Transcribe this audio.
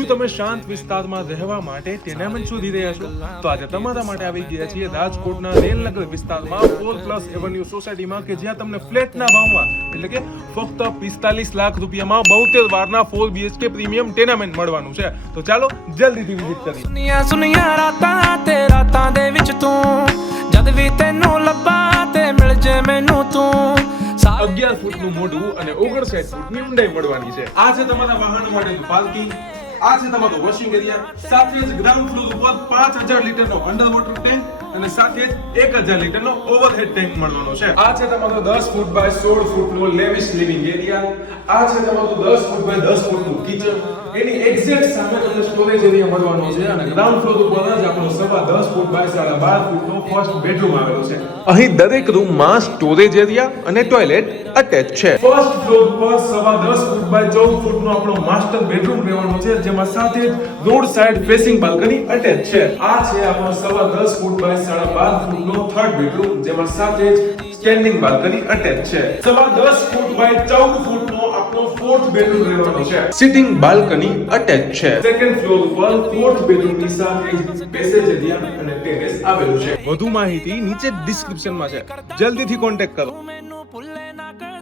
શું તમે શાંત વિસ્તારમાં રહેવા માટે ટેનામેન્ટ શોધી રહ્યા છો? તો આજે તમારા માટે આવી ગયા છીએ રાજકોટના રેલનગર વિસ્તારમાં 4+ એવન્યુ સોસાયટીમાં, કે જ્યાં તમને ફ્લેટના ભાવમાં એટલે કે ફક્ત 45 લાખ રૂપિયામાં 72 વારના 4 BHK પ્રીમિયમ ટેનામેન્ટ મળવાનું છે। તો ચાલો જલ્દીથી વિઝિટ કરીએ। ਸੁਨੀਆਂ ਸੁਨੀਆਂ ਰਾਤਾਂ ਤੇ ਰਾਤਾਂ ਦੇ ਵਿੱਚ ਤੂੰ ਜਦ ਵੀ ਤੈਨੂੰ ਲੱਭਾਂ ਤੇ ਮਿਲ ਜੇ ਮੈਨੂੰ ਤੂੰ 11 ફૂટનું મોઢું અને 59 ફૂટની ઊંડાઈ મળવાની છે। આ છે તમારા વાહનો માટેનું પાર્કિંગ, આ છે તમારો વોશિંગ એરિયા, સાથે જ ગ્રાઉન્ડ ફ્લોર ઉપર 5000 લીટરનો અંડર વોટર ટેન્ક અને સાથે જ 1000 લીટરનો ઓવરહેડ ટેન્ક મળવાનો છે। આ છે તમારો 10 foot by 16 ફૂટનો lavish living area, આ છે તમારો 10 foot by 10 ફૂટનું kitchen, any exact સામે તમને સ્ટોરેજ એરિયા મળવાનો છે અને ગ્રાઉન્ડ ફ્લોર ઉપર જ આપણો 10.5 ફૂટ બાય 12.5 ફૂટનો ફર્સ્ટ બેડરૂમ આવેલો છે। અહીં દરેક રૂમમાં સ્ટોરેજ એરિયા અને ટોયલેટ અટેચ છે। ફર્સ્ટ ફ્લોર પર 10.5 ફૂટ બાય 14 ફૂટનો આપણો માસ્ટર બેડરૂમ રહેવાનો છે, જેમાં સાથે જ road side facing balcony attach છે। આ છે આપણો 10.5 ફૂટ બાય 12.5 ફૂટનો થર્ડ બેડરૂમ, જેમાં સાથે જ સ્ટેન્ડિંગ બાલ્કની અટેચ છે। 10.5 ફૂટ બાય 14 ફૂટનો આપણો ફોર્થ બેડરૂમ રહેવાનો છે, સિટિંગ બાલ્કની અટેચ છે। સેકન્ડ ફ્લોર પર ફોર્થ બેડરૂમની સાથે પેસેજ એરિયા અને ટેરેસ આવેલું છે। વધુ માહિતી નીચે ડિસ્ક્રિપ્શનમાં છે, જલ્દીથી કોન્ટેક્ટ કરો। ਮੈਨੂੰ ਭੁੱਲੇ ਨਾ ਕਰ